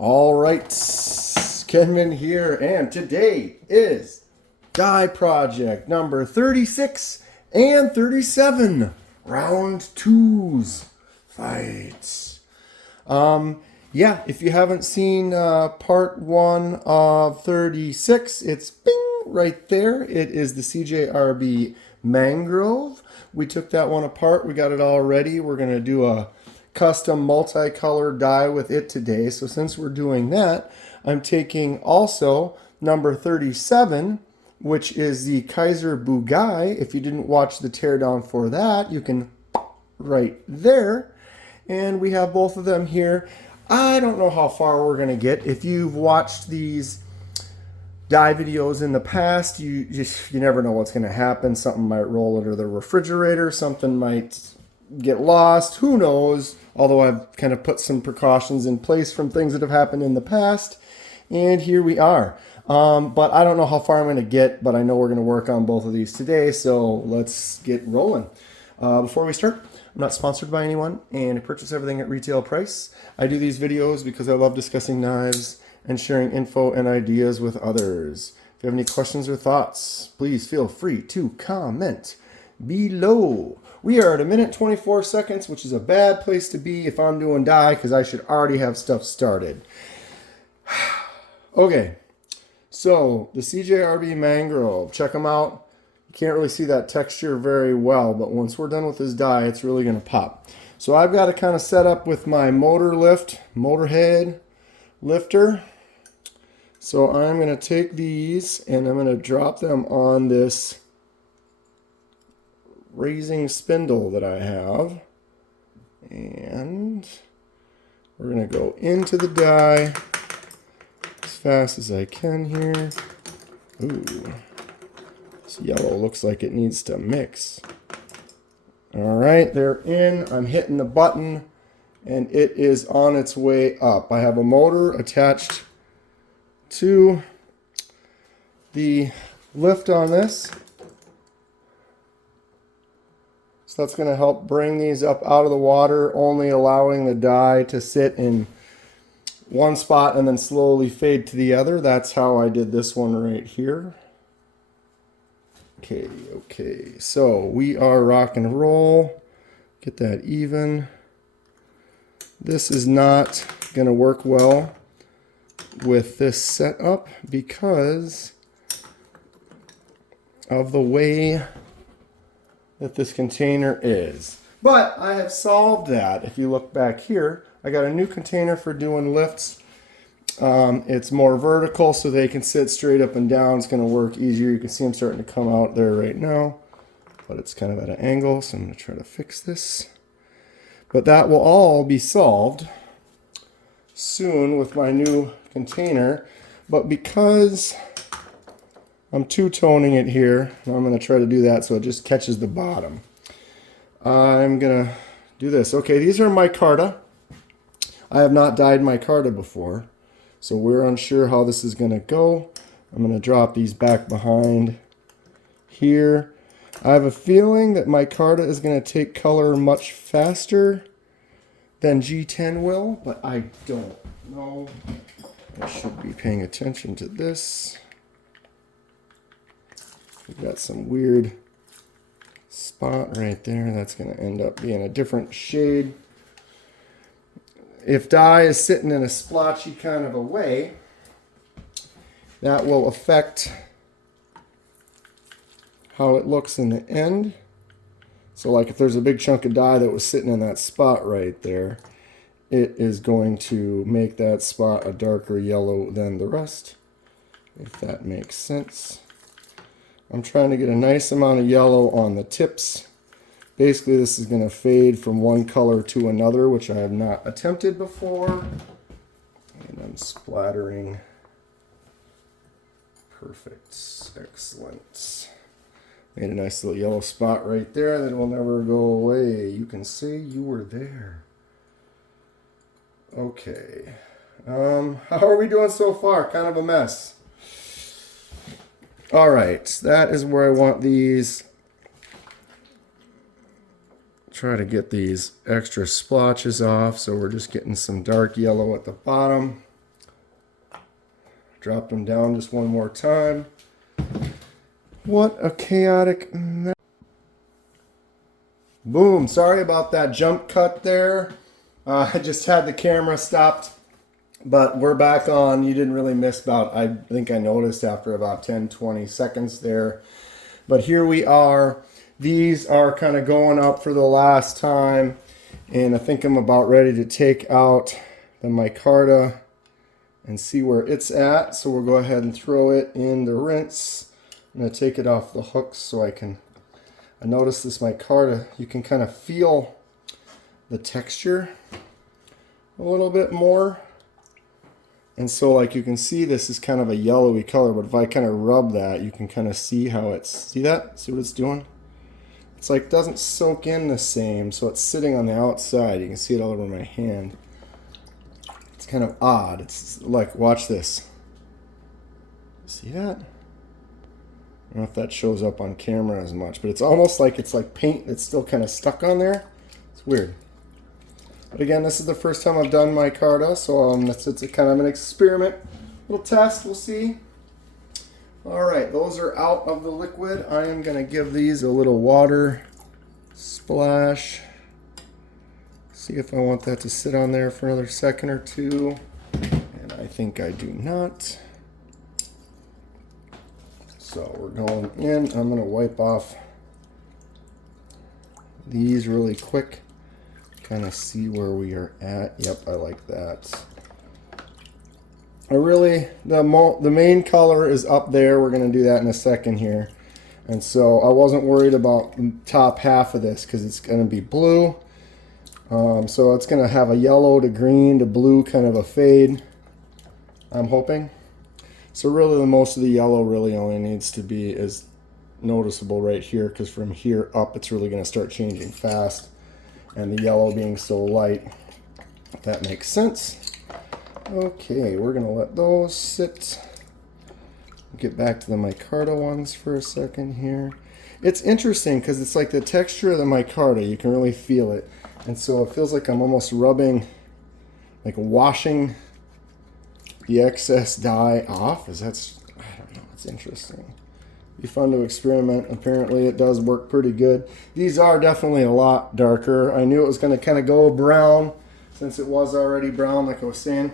All right, Kenman here, and today is die project number 36 and 37, round twos fights. Yeah, if you haven't seen part one of 36, it's bing right there. It is the CJRB Mangrove. We took that one apart. We got it all ready. We're going to do a custom multicolor die with it today. So since we're doing that, I'm taking also number 37, which is the Kizer Bugai. If you didn't watch the teardown for that, you can right there. And we have both of them here. I don't know how far we're going to get. If you've watched these die videos in the past, you never know what's going to happen. Something might roll under the refrigerator. Something might get lost. Who knows? Although I've kind of put some precautions in place from things that have happened in the past. And here we are. But I don't know how far I'm going to get, but I know we're going to work on both of these today. So let's get rolling. Before we start, I'm not sponsored by anyone, and I purchase everything at retail price. I do these videos because I love discussing knives and sharing info and ideas with others. If you have any questions or thoughts, please feel free to comment below. We are at 1 minute 24 seconds, which is a bad place to be if I'm doing die because I should already have stuff started. Okay, so the CJRB Mangrove, check them out. You can't really see that texture very well, but once we're done with this die, it's really going to pop. So I've got to kind of set up with my motorhead lifter. So I'm going to take these and I'm going to drop them on this raising spindle that I have. And we're going to go into the die as fast as I can here. Ooh. This yellow looks like it needs to mix. All right, they're in. I'm hitting the button, and it is on its way up. I have a motor attached to the lift on this. So that's going to help bring these up out of the water, only allowing the die to sit in one spot and then slowly fade to the other. That's how I did this one right here. Okay, so we are rock and roll. Get that even. This is not going to work well with this setup because of the way that this container is. But I have solved that. If you look back here, I got a new container for doing lifts. It's more vertical so they can sit straight up and down. It's going to work easier. You can see them starting to come out there right now, but it's kind of at an angle, so I'm going to try to fix this. But that will all be solved soon with my new container. But because I'm two-toning it here, I'm going to try to do that so it just catches the bottom. I'm going to do this. Okay, these are micarta. I have not dyed micarta before, so we're unsure how this is going to go. I'm going to drop these back behind here. I have a feeling that micarta is going to take color much faster than G10 will, but I don't know. I should be paying attention to this. We've got some weird spot right there. That's going to end up being a different shade. If dye is sitting in a splotchy kind of a way, that will affect how it looks in the end. So like if there's a big chunk of dye that was sitting in that spot right there, it is going to make that spot a darker yellow than the rest, if that makes sense. I'm trying to get a nice amount of yellow on the tips. Basically, this is going to fade from one color to another, which I have not attempted before. And I'm splattering. Perfect. Excellent. Made a nice little yellow spot right there that will never go away. You can say you were there. Okay. How are we doing so far? Kind of a mess. All right. That is where I want these. Try to get these extra splotches off, so we're just getting some dark yellow at the bottom. Drop them down just one more time. What a chaotic mess. Boom. Sorry about that jump cut there. I just had the camera stopped, but we're back on. You didn't really miss about, I think I noticed after about 10-20 seconds there. But here we are. These are kind of going up for the last time. And I think I'm about ready to take out the micarta and see where it's at. So we'll go ahead and throw it in the rinse. I'm going to take it off the hooks so I notice this micarta, you can kind of feel the texture a little bit more. And so like you can see this is kind of a yellowy color, but if I kind of rub that, you can kind of see how it's, see that? See what it's doing? It's like doesn't soak in the same, so it's sitting on the outside. You can see it all over my hand. It's kind of odd. It's like, watch this. See that? I don't know if that shows up on camera as much, but it's almost like it's like paint that's still kind of stuck on there. It's weird. But again, this is the first time I've done micarta, so it's a kind of an experiment. Little test, we'll see. All right, those are out of the liquid. I am going to give these a little water splash. See if I want that to sit on there for another second or two. And I think I do not. So we're going in. I'm going to wipe off these really quick. Kind of see where we are at. Yep, I like that. The main color is up there. We're going to do that in a second here. And so I wasn't worried about the top half of this because it's going to be blue. So it's going to have a yellow to green to blue kind of a fade, I'm hoping. So really the most of the yellow really only needs to be is noticeable right here, because from here up it's really going to start changing fast. And the yellow being so light, if that makes sense. Okay, we're going to let those sit. Get back to the micarta ones for a second here. It's interesting because it's like the texture of the micarta, you can really feel it. And so it feels like I'm almost rubbing, like washing the excess dye off. I don't know, it's interesting. Be fun to experiment. Apparently it does work pretty good. These are definitely a lot darker. I knew it was going to kind of go brown since it was already brown, like I was saying.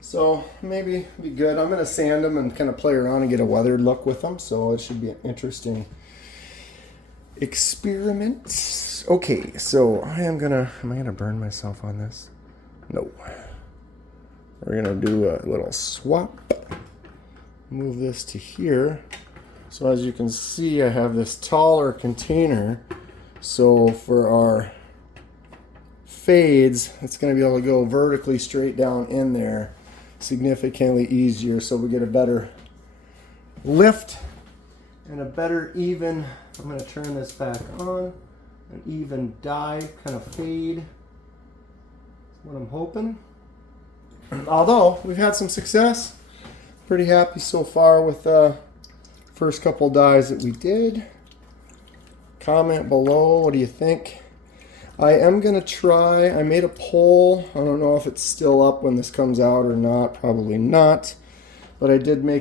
So maybe be good. I'm going to sand them and kind of play around and get a weathered look with them. So it should be an interesting experiment. Okay, so am I going to burn myself on this? No. We're going to do a little swap. Move this to here. So as you can see, I have this taller container. So for our fades, it's going to be able to go vertically straight down in there. Significantly easier, so we get a better lift and a better even, I'm going to turn this back on, an even dye kind of fade. That's what I'm hoping. Although we've had some success, pretty happy so far with the first couple dyes that we did. Comment below, what do you think? I am going to try, I made a poll. I don't know if it's still up when this comes out or not. Probably not. But I did make...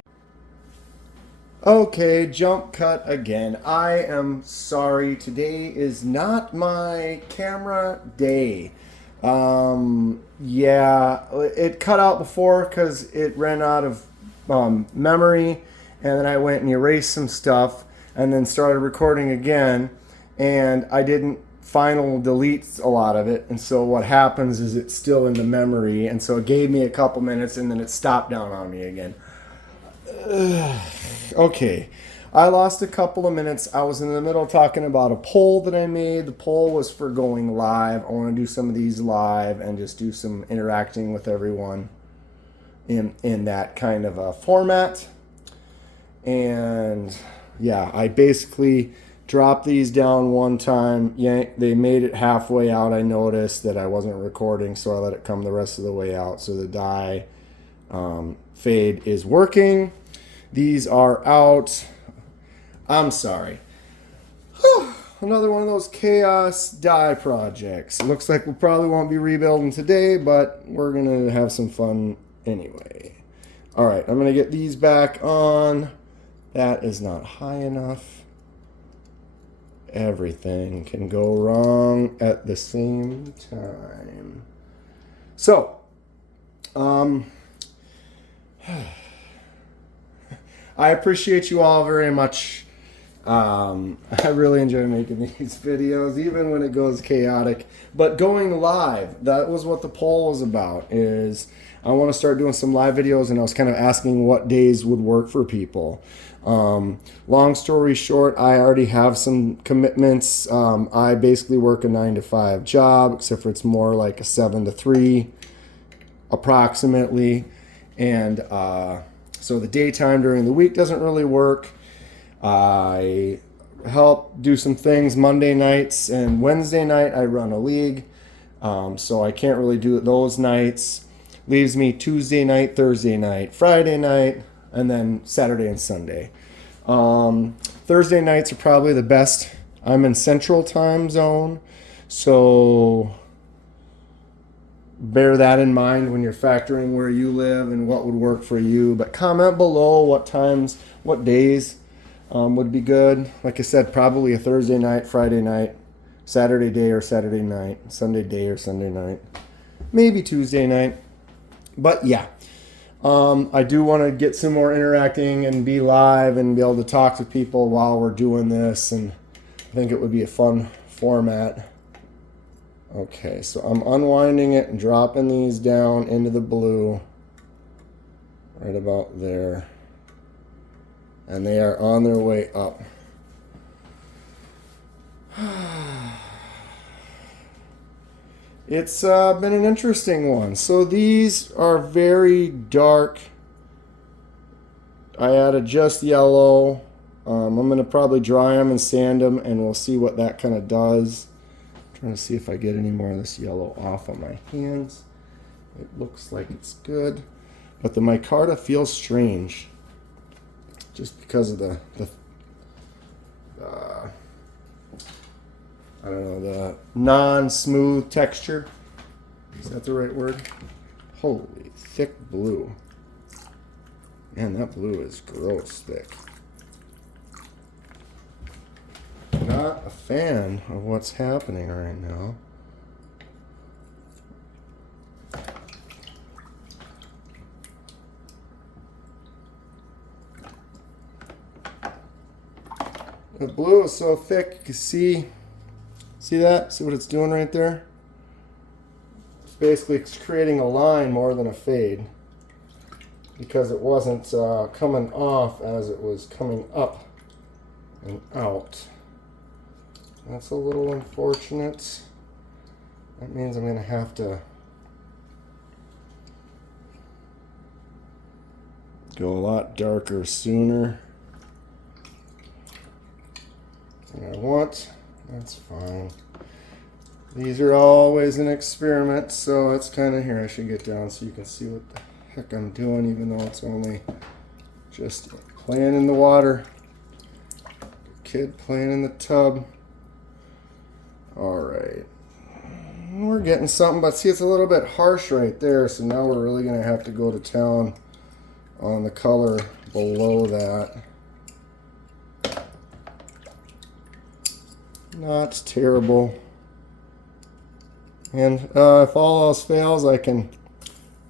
Okay, jump cut again. I am sorry. Today is not my camera day. Yeah, it cut out before because it ran out of memory. And then I went and erased some stuff and then started recording again. And I didn't final deletes a lot of it, and so what happens is it's still in the memory, and so it gave me a couple minutes and then it stopped down on me again. Okay, I lost a couple of minutes. I was in the middle talking about a poll that I made. The poll was for going live. I want to do some of these live and just do some interacting with everyone in that kind of a format. And yeah, I basically dropped these down one time. They made it halfway out. I noticed that I wasn't recording, so I let it come the rest of the way out. So the dye fade is working. These are out. I'm sorry. Another one of those chaos dye projects. Looks like we probably won't be rebuilding today, but we're going to have some fun anyway. All right, I'm going to get these back on. That is not high enough. Everything can go wrong at the same time. So, I appreciate you all very much. I really enjoy making these videos, even when it goes chaotic. But going live, that was what the poll was about, is I want to start doing some live videos, and I was kind of asking what days would work for people. Long story short, I already have some commitments. I basically work a 9-to-5 job, except for it's more like a 7-to-3 approximately. And so the daytime during the week doesn't really work. I help do some things Monday nights, and Wednesday night I run a league. So I can't really do it those nights. Leaves me Tuesday night, Thursday night, Friday night, and then Saturday and Sunday. Thursday nights are probably the best. I'm in Central Time Zone, so bear that in mind when you're factoring where you live and what would work for you. But comment below what times, what days would be good. Like I said, probably a Thursday night, Friday night, Saturday day or Saturday night, Sunday day or Sunday night, maybe Tuesday night. But yeah, I do want to get some more interacting and be live and be able to talk to people while we're doing this, and I think it would be a fun format. Okay, so I'm unwinding it and dropping these down into the blue right about there, and they are on their way up. It's been an interesting one. So these are very dark. I added just yellow. I'm going to probably dry them and sand them, and we'll see what that kind of does. I'm trying to see if I get any more of this yellow off on my hands. It looks like it's good, but the micarta feels strange just because of the I don't know, the non-smooth texture. Is that the right word? Holy, thick blue. Man, that blue is gross thick. Not a fan of what's happening right now. The blue is so thick, you can see that? See what it's doing right there? It's basically creating a line more than a fade, because it wasn't coming off as it was coming up and out. That's a little unfortunate. That means I'm going to have to go a lot darker sooner than I want. That's fine. These are always an experiment, so it's kind of here. I should get down so you can see what the heck I'm doing, even though it's only just playing in the water. Kid playing in the tub. All right. We're getting something, but see, it's a little bit harsh right there, so now we're really going to have to go to town on the color below that. Not terrible. And if all else fails, I can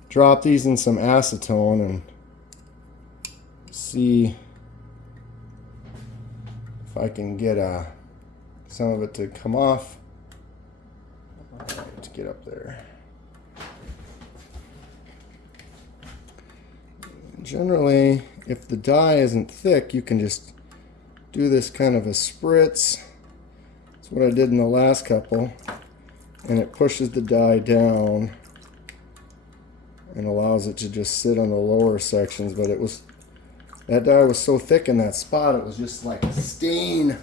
drop these in some acetone and see if I can get some of it to come off. All right, let's get up there. Generally, if the dye isn't thick, you can just do this kind of a spritz. That's what I did in the last couple, and it pushes the dye down and allows it to just sit on the lower sections. But that dye was so thick in that spot, it was just like a stain.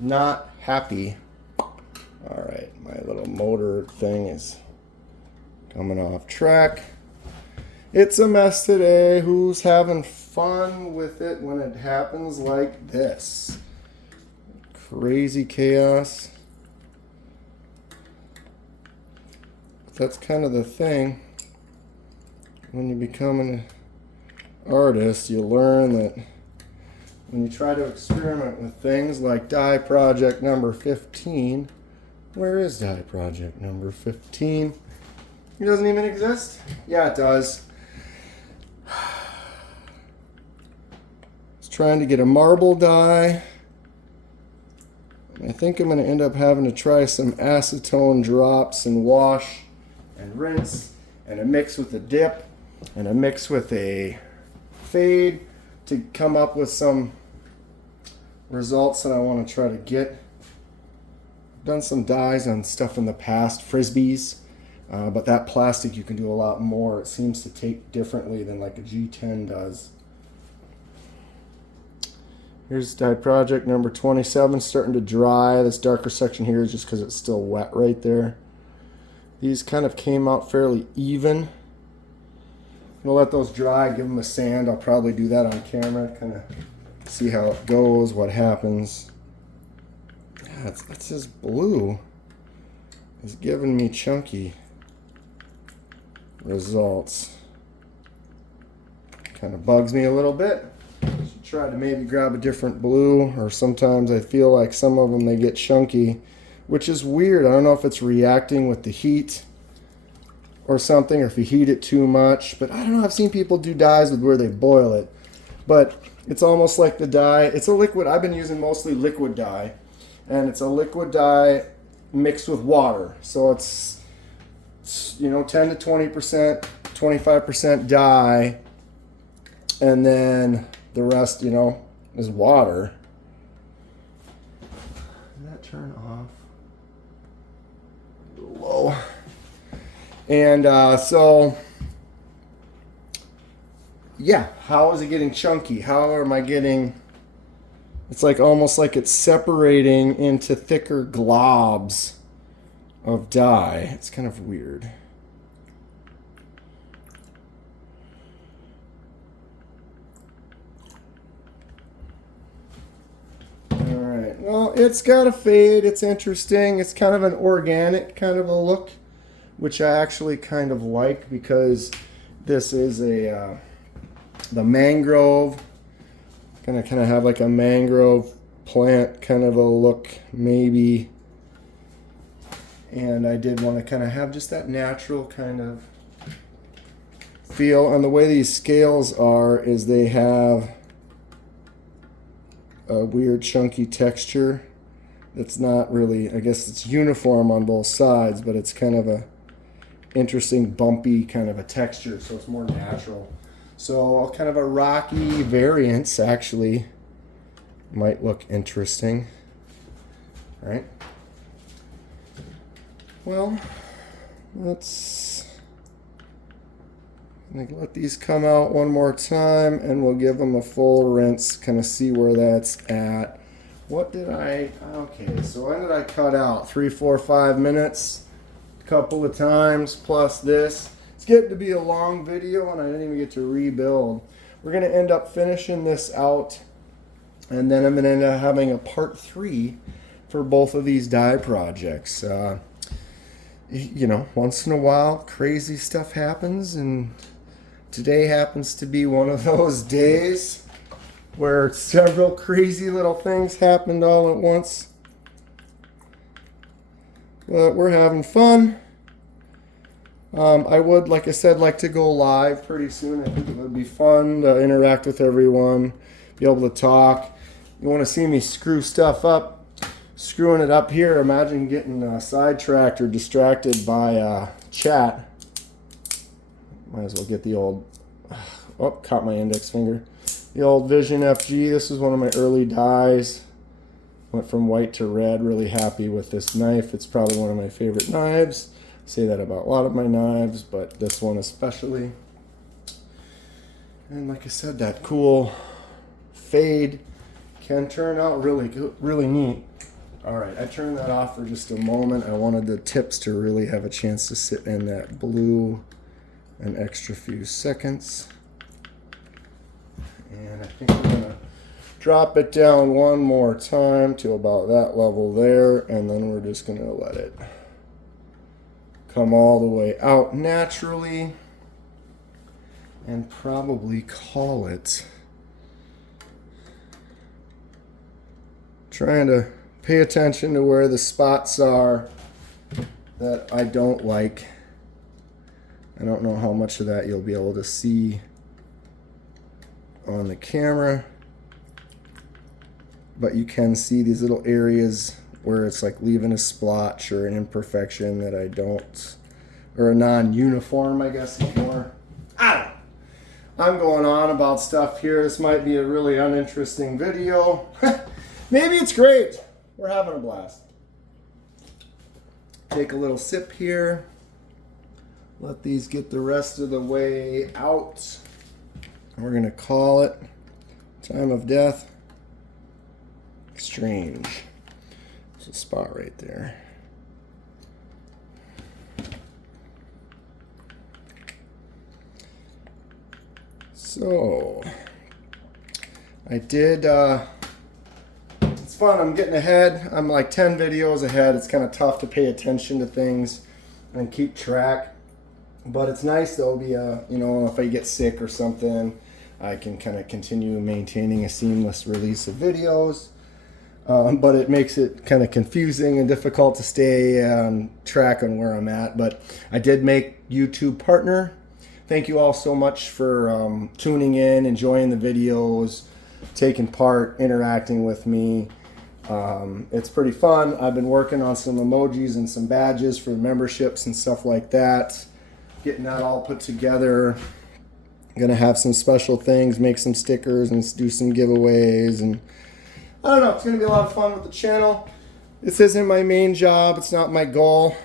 Not happy. All right, my little motor thing is coming off track. It's a mess today. Who's having fun with it when it happens like this? Crazy chaos. That's kind of the thing. when you become an artist, you learn that when you try to experiment with things like die project number 15, where is die project number 15? It doesn't even exist? Yeah, it does. It's trying to get a marble die. I think I'm going to end up having to try some acetone drops and wash and rinse and a mix with a dip and a mix with a fade to come up with some results that I want to try to get. I've done some dyes on stuff in the past, frisbees, but that plastic you can do a lot more. It seems to take differently than like a G10 does. Here's die project number 27, starting to dry. This darker section here is just because it's still wet right there. These kind of came out fairly even. I'm gonna let those dry, give them a sand. I'll probably do that on camera, kind of see how it goes, what happens. Yeah, it's just blue. It's giving me chunky results. Kind of bugs me a little bit. Should try to maybe grab a different blue, or sometimes I feel like some of them they get chunky, which is weird. I don't know if it's reacting with the heat or something, or if you heat it too much, but I don't know. I've seen people do dyes with where they boil it, but it's almost like the dye. It's a liquid. I've been using mostly liquid dye, and it's a liquid dye mixed with water. So it's 10 to 20%, 25% dye, and then the rest, is water. Did that turn off? A little low. And so, yeah, how is it getting chunky? How am I getting, it's like almost like it's separating into thicker globs of dye. It's kind of weird. Alright, well, it's got a fade. It's interesting. It's kind of an organic kind of a look, which I actually kind of like, because this is the mangrove. Gonna kind of have like a mangrove plant kind of a look, maybe. And I did want to kind of have just that natural kind of feel. And the way these scales are is they have a weird chunky texture. It's not really, I guess it's uniform on both sides, but it's kind of a interesting bumpy kind of a texture, so it's more natural. So kind of a rocky variance actually might look interesting, right? Well, let's let these come out one more time, and we'll give them a full rinse, kind of see where that's at. What did okay, so when did I cut out? 3, 4, 5 minutes, a couple of times, plus this. It's getting to be a long video, and I didn't even get to rebuild. We're going to end up finishing this out, and then I'm going to end up having a part 3 for both of these die projects. Once in a while, crazy stuff happens, and today happens to be one of those days where several crazy little things happened all at once. But we're having fun. I would, like I said, like to go live pretty soon. I think it would be fun to interact with everyone, be able to talk. You want to see me screw stuff up, screwing it up here. Imagine getting sidetracked or distracted by chat. Might as well get the old, caught my index finger. The old Vision FG. This is one of my early dies. Went from white to red. Really happy with this knife. It's probably one of my favorite knives. I say that about a lot of my knives, but this one especially. And like I said, that cool fade can turn out really good, really neat. All right, I turned that off for just a moment. I wanted the tips to really have a chance to sit in that blue an extra few seconds. And I think we're gonna drop it down one more time to about that level there, and then we're just gonna let it come all the way out naturally. and probably call it. Trying to pay attention to where the spots are that I don't like. I don't know how much of that you'll be able to see on the camera, but you can see these little areas where it's like leaving a splotch or an imperfection that I don't, or a non-uniform, I guess, more. I don't know. I'm going on about stuff here. This might be a really uninteresting video. Maybe it's great. We're having a blast. Take a little sip here. Let these get the rest of the way out. We're going to call it time of death. Strange. There's a spot right there. So, I did, it's fun, I'm getting ahead. I'm like 10 videos ahead. It's kind of tough to pay attention to things and keep track. But it's nice though, you know, if I get sick or something, I can kind of continue maintaining a seamless release of videos. But it makes it kind of confusing and difficult to stay on track on where I'm at. But I did make YouTube partner. Thank you all so much for tuning in, enjoying the videos, taking part, interacting with me. It's pretty fun. I've been working on some emojis and some badges for memberships and stuff like that. Getting that all put together. Gonna have some special things, make some stickers and do some giveaways, and I don't know, it's gonna be a lot of fun with the channel. This isn't my main job. It's not my goal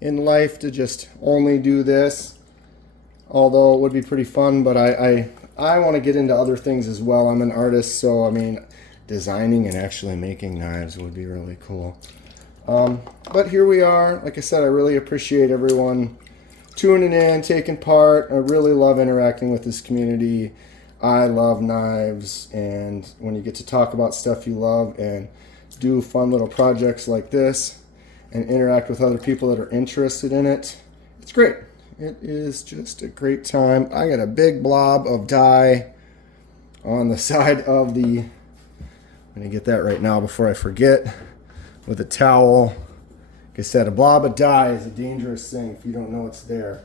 in life to just only do this. Although it would be pretty fun, but I want to get into other things as well. I'm an artist, so I mean, designing and actually making knives would be really cool. But here we are. Like I said, I really appreciate everyone tuning in, taking part. I really love interacting with this community. I love knives, and when you get to talk about stuff you love and do fun little projects like this and interact with other people that are interested in it, it's great. It is just a great time. I got a big blob of dye on the side of the, I'm going to get that right now before I forget, with a towel. Like I said, a blob of dye is a dangerous thing if you don't know it's there.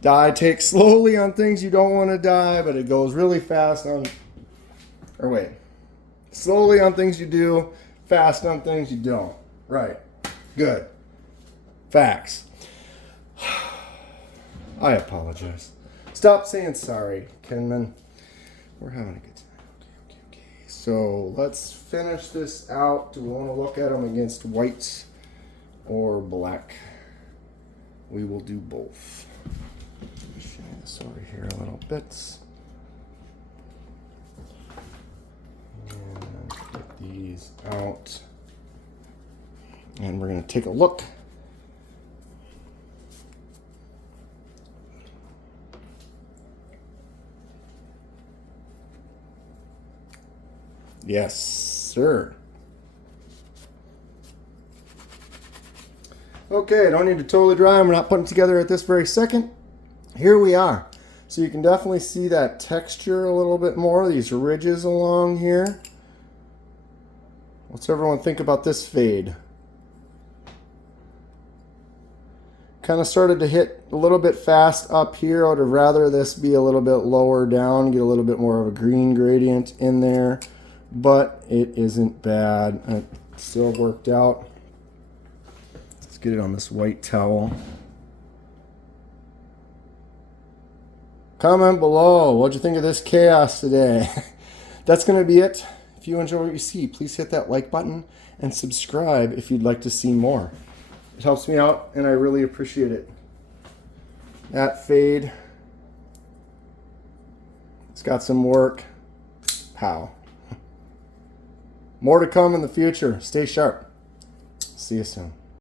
Dye takes slowly on things you don't want to dye, but it goes really fast on, or wait, slowly on things you do, fast on things you don't. Right. Good. Facts. I apologize. Stop saying sorry, Kenman. We're having a good time. Okay. So let's finish this out. Do we want to look at them against white or black? We will do both. Show this over here a little bit. And get these out. And we're going to take a look. Yes, sir. Okay, don't need to totally dry them. We're not putting it together at this very second. Here we are. So you can definitely see that texture a little bit more, these ridges along here. What's everyone think about this fade? Kind of started to hit a little bit fast up here. I would have rather this be a little bit lower down, get a little bit more of a green gradient in there. But it isn't bad. It still worked out. Let's get it on this white towel. Comment below. What'd you think of this chaos today? That's going to be it. If you enjoy what you see, please hit that like button and subscribe if you'd like to see more. It helps me out and I really appreciate it. That fade. It's got some work. Pow. More to come in the future. Stay sharp. See you soon.